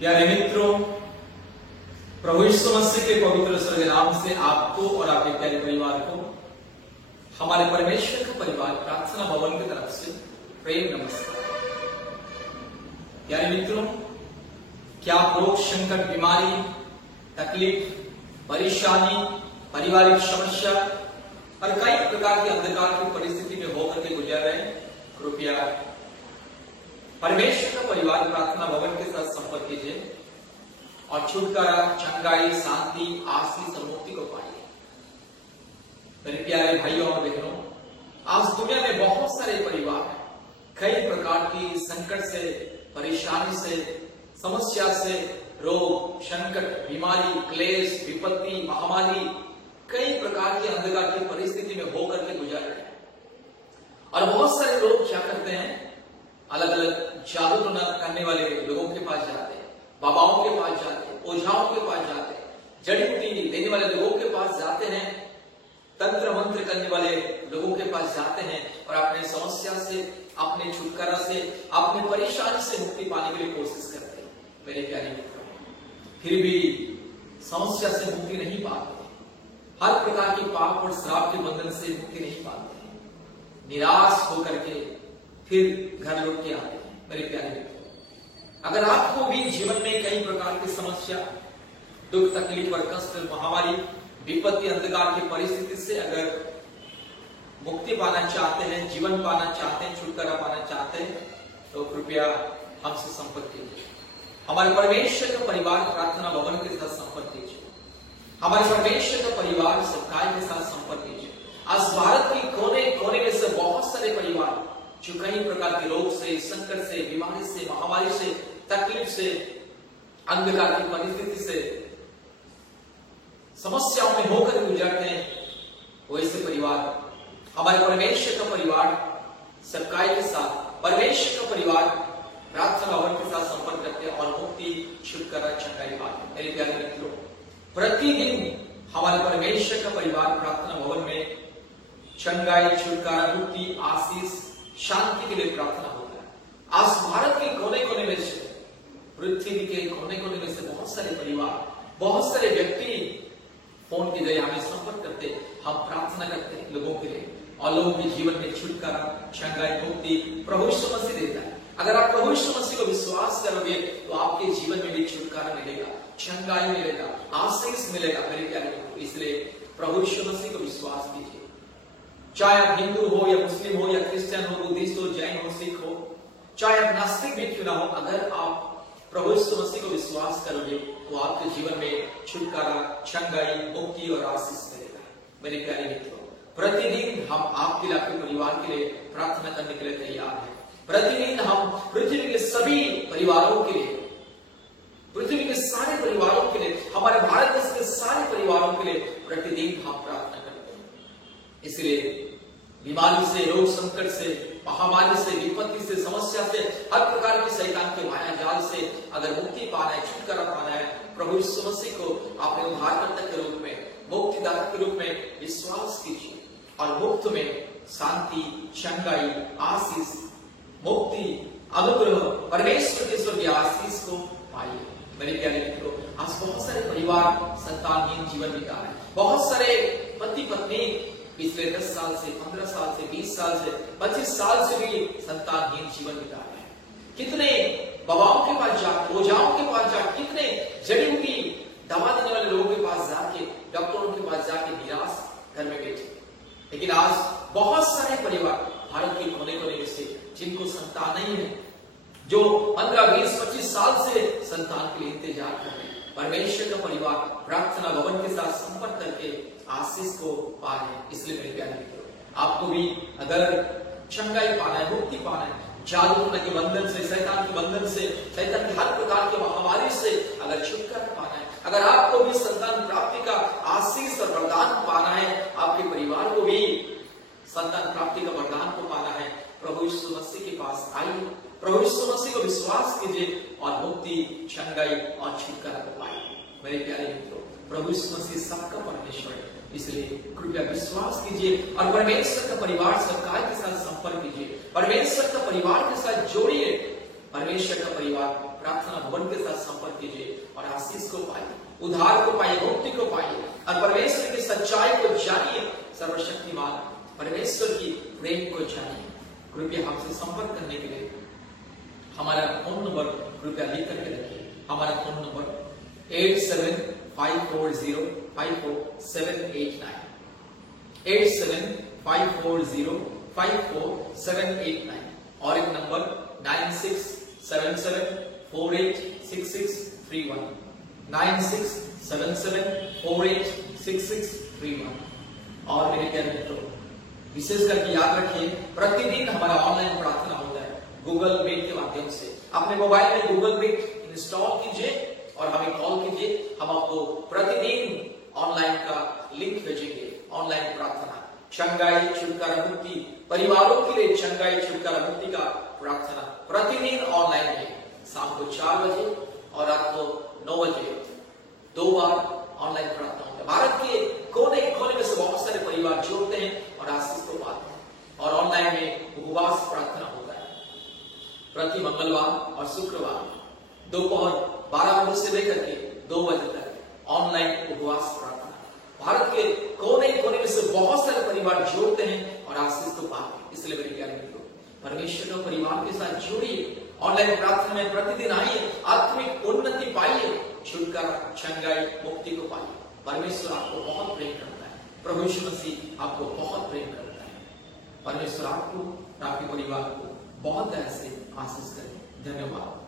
प्यारे मित्रों, प्रभु यीशु मसीह के पवित्र स्वर्ग नाम से आपको और आपके प्यारे परिवार को हमारे परमेश्वर का परिवार प्रार्थना भवन की तरफ से प्रेम नमस्कार। प्यारे मित्रों, क्या आप रोग, संकट, बीमारी, तकलीफ, परेशानी, पारिवारिक समस्या और कई प्रकार के अंधकार की परिस्थिति में होकर के गुजर रहे हैं? कृपया परमेश्वर का परिवार प्रार्थना भवन के साथ संपर्क कीजिए और छुटकारा, चंगाई, शांति, आशीष और मुक्ति को पाइए। मेरे प्यारे भाइयों और बहनों, आज दुनिया में बहुत सारे परिवार हैं, कई प्रकार की संकट से, परेशानी से, समस्या से, रोग, संकट, बीमारी, क्लेश, विपत्ति, महामारी, कई प्रकार की अंधकार की परिस्थिति में होकर के गुजर रहे हैं। और बहुत सारे लोग क्या करते हैं, अलग अलग जादू टोना करने वाले लोगों के पास जाते हैं, बाबाओं के पास जाते हैं, ओझाओं के पास जाते हैं, जड़ी बूटी देने वाले लोगों के पास जाते हैं, तंत्र मंत्र करने वाले लोगों के पास जाते हैं और अपने समस्या से, अपने छुटकारा से, अपनी परेशानी से मुक्ति पाने के लिए कोशिश करते हैं। मेरे प्यारे मित्रों, फिर भी समस्या से मुक्ति नहीं पाते, हर प्रकार की पाप और श्राप के बंधन से मुक्ति नहीं पाते, निराश होकर के फिर घर लौट के आते हैं। मेरे प्यारे मित्रों, अगर आपको भी जीवन में कई प्रकार की समस्या, दुख, तकलीफ और कष्ट, महामारी, विपत्ति, अंधकार की परिस्थिति से अगर मुक्ति पाना चाहते हैं, जीवन पाना चाहते हैं, छुटकारा पाना चाहते हैं, तो कृपया हमसे संपर्क कीजिए। हमारे परमेश्वर का परिवार प्रार्थना भवन के साथ संपर्क कीजिए। हमारे परमेश्वर का परिवार सबकाय के साथ संपर्क कीजिए। आज भारत की कोने कोने में से बहुत सारे परिवार जो कई प्रकार के रोग से, संकट से, बीमारी से, महामारी से, तकलीफ से, अंधकार की परिस्थिति से, समस्याओं में होकर गुजरते हैं, वैसे परिवार हमारे परमेश्वर का परिवार सबकाय के साथ, परमेश्वर का परिवार प्रार्थना भवन के साथ संपर्क करते हैं और मुक्ति, छुटकारा, चंगाई पाते हैं। मेरे प्यारे मित्रों, प्रतिदिन हमारे परमेश्वर का परिवार प्रार्थना भवन में चंगाई, छुटकारा, मुक्ति, आशीष, शांति के लिए प्रार्थना होता है। आज भारत के कोने कोने में से, पृथ्वी के कोने कोने में से बहुत सारे परिवार, बहुत सारे व्यक्ति फोन के जरिए हमें संपर्क करते, हम प्रार्थना करते हैं लोगों के लिए और लोगों के जीवन में छुटकारा, चंगाई, मुक्ति प्रभु यीशु मसीह देता है। अगर आप प्रभु यीशु मसीह को विश्वास करोगे तो आपके जीवन में भी छुटकारा मिलेगा, चंगाई मिलेगा, आशीष मिलेगा। मेरे प्यारे मित्रों, इसलिए प्रभु यीशु मसीह को विश्वास कीजिए। चाहे आप हिंदू हो या मुस्लिम हो या क्रिश्चियन हो, बुद्धिस्ट हो, जैन हो, सिख हो, चाहे आप नास्तिक भी क्यों ना हो, अगर आप प्रभु यीशु मसीह को विश्वास करोगे तो आपके जीवन में छुटकारा, चंगाई, मुक्ति और आशीष मिलेगा। मेरे प्यारे मित्रों, प्रतिदिन हम आपके लिए, आपके परिवार के लिए प्रार्थना करने के लिए तैयार हैं। प्रतिदिन हम पृथ्वी के सभी परिवारों के लिए, पृथ्वी के सारे परिवारों के लिए, हमारे भारत देश के सारे परिवारों के लिए प्रतिदिन हम प्रार्थना करते हैं। इसलिए बीमारी से, रोग, संकट से, महामारी से, विपत्ति से, समस्या से, हर प्रकार की शैतान के माया जाल से अगर मुक्ति पाना है, छुटकारा पाना है, प्रभु यीशु मसीह को अपने उद्धारकर्ता के रूप में, मुक्तिदाता के रूप में विश्वास कीजिए और मुक्त में शांति, चंगाई, आशीष, मुक्ति, अनुग्रह, परमेश्वर के स्वर्गीय आशीष को पाइए। मेरे प्यारे मित्रों, आज बहुत सारे परिवार संतानहीन जीवन बिता रहे हैं। बहुत सारे पति पत्नी पिछले 10 साल से, 15 साल से, 20 साल से, 25 साल से भी संतानहीन जीवन बिता रहे हैं। कितने बाबाओं के पास जाके, ओझाओं के पास जाके, कितने जड़ी बूटी दवा देने वाले लोगों के पास जाके, डॉक्टरों के पास जाके निराश घर में बैठे। लेकिन आज बहुत सारे परिवार भारत के कोने कोने में से जिनको संतान नहीं है, जो 15, 20, 25 साल से संतान के लिए इंतजार कर रहे हैं, परमेश्वर का परिवार प्रार्थना भवन के साथ संपर्क करके आशीष को पा रहे हैं। इसलिए मेरे प्यारे मित्रों, आपको भी अगर चंगाई पाना है, मुक्ति पाना है, जादू टोना के बंधन से, शैतान के बंधन से, शैतान की हर प्रकार की महामारी से अगर छुटकारा पाना है, अगर आपको भी संतान प्राप्ति का आशीष और वरदान पाना है, आपके परिवार को भी संतान प्राप्ति का वरदान को पाना है, प्रभु यीशु मसीह के पास आइए, प्रभु यीशु मसीह को विश्वास कीजिए और मुक्ति, चंगाई और छुटकारा पाइए। मेरे प्यारे मित्रों, प्रभु यीशु मसीह सबका परमेश्वर है, इसलिए कृपया विश्वास कीजिए और परमेश्वर का परिवार सबकाय के साथ संपर्क कीजिए, परमेश्वर का परिवार के साथ जोड़िए। परमेश्वर का परिवार प्रार्थना भवन के साथ संपर्क कीजिए और आशीष को पाइए, उद्धार को पाइए, मुक्ति को पाइए और परमेश्वर की सच्चाई को जानिए। सर्वशक्तिमान परमेश्वर की प्रेम को जानिए। कृपया हमसे संपर्क करने के लिए हमारा फोन नंबर कृपया लिख करके रखिए। हमारा फोन नंबर 8754054789 8754054789 और एक नंबर 9677486631 9677486631। और मेरे प्यारे मित्रों, विशेष करके याद रखिए प्रतिदिन हमारा ऑनलाइन प्रार्थना होता है गूगल मीट के माध्यम से। अपने मोबाइल में गूगल मीट इंस्टॉल कीजिए और हमें कॉल कीजिए। हम आपको प्रतिदिन ऑनलाइन का लिंक भेजेंगे। ऑनलाइन प्रार्थना, चंगाई, छुटकारा, मुक्ति, परिवारों के लिए चंगाई, छुटकारा, मुक्ति का प्रार्थना प्रतिदिन ऑनलाइन है। शाम को 4 बजे और रात को 9 बजे 2 बार ऑनलाइन प्रार्थना होता है। भारत के कोने कोने में से बहुत सारे परिवार जोड़ते हैं और आशीष को पाते हैं। और ऑनलाइन में उपवास प्रार्थना होता है प्रति मंगलवार और शुक्रवार दोपहर 12 बजे से लेकर के 2 बजे तक ऑनलाइन उपवास प्रार्थना। भारत के कोने कोने में से बहुत सारे परिवार जोड़ते हैं और आशीष को पाते हैं। इसलिए मेरे प्यारे मित्रों, परमेश्वर के परिवार के साथ जुड़िए, ऑनलाइन प्रार्थना में प्रतिदिन आइए, आत्मिक उन्नति पाइए, छुटकारा, चंगाई, मुक्ति को पाइए। परमेश्वर आपको बहुत प्रेम करता है। प्रभु यीशु मसीह आपको बहुत प्रेम करता है। परमेश्वर आपको, आपके परिवार को बहुत तरह से आशीष करे। धन्यवाद।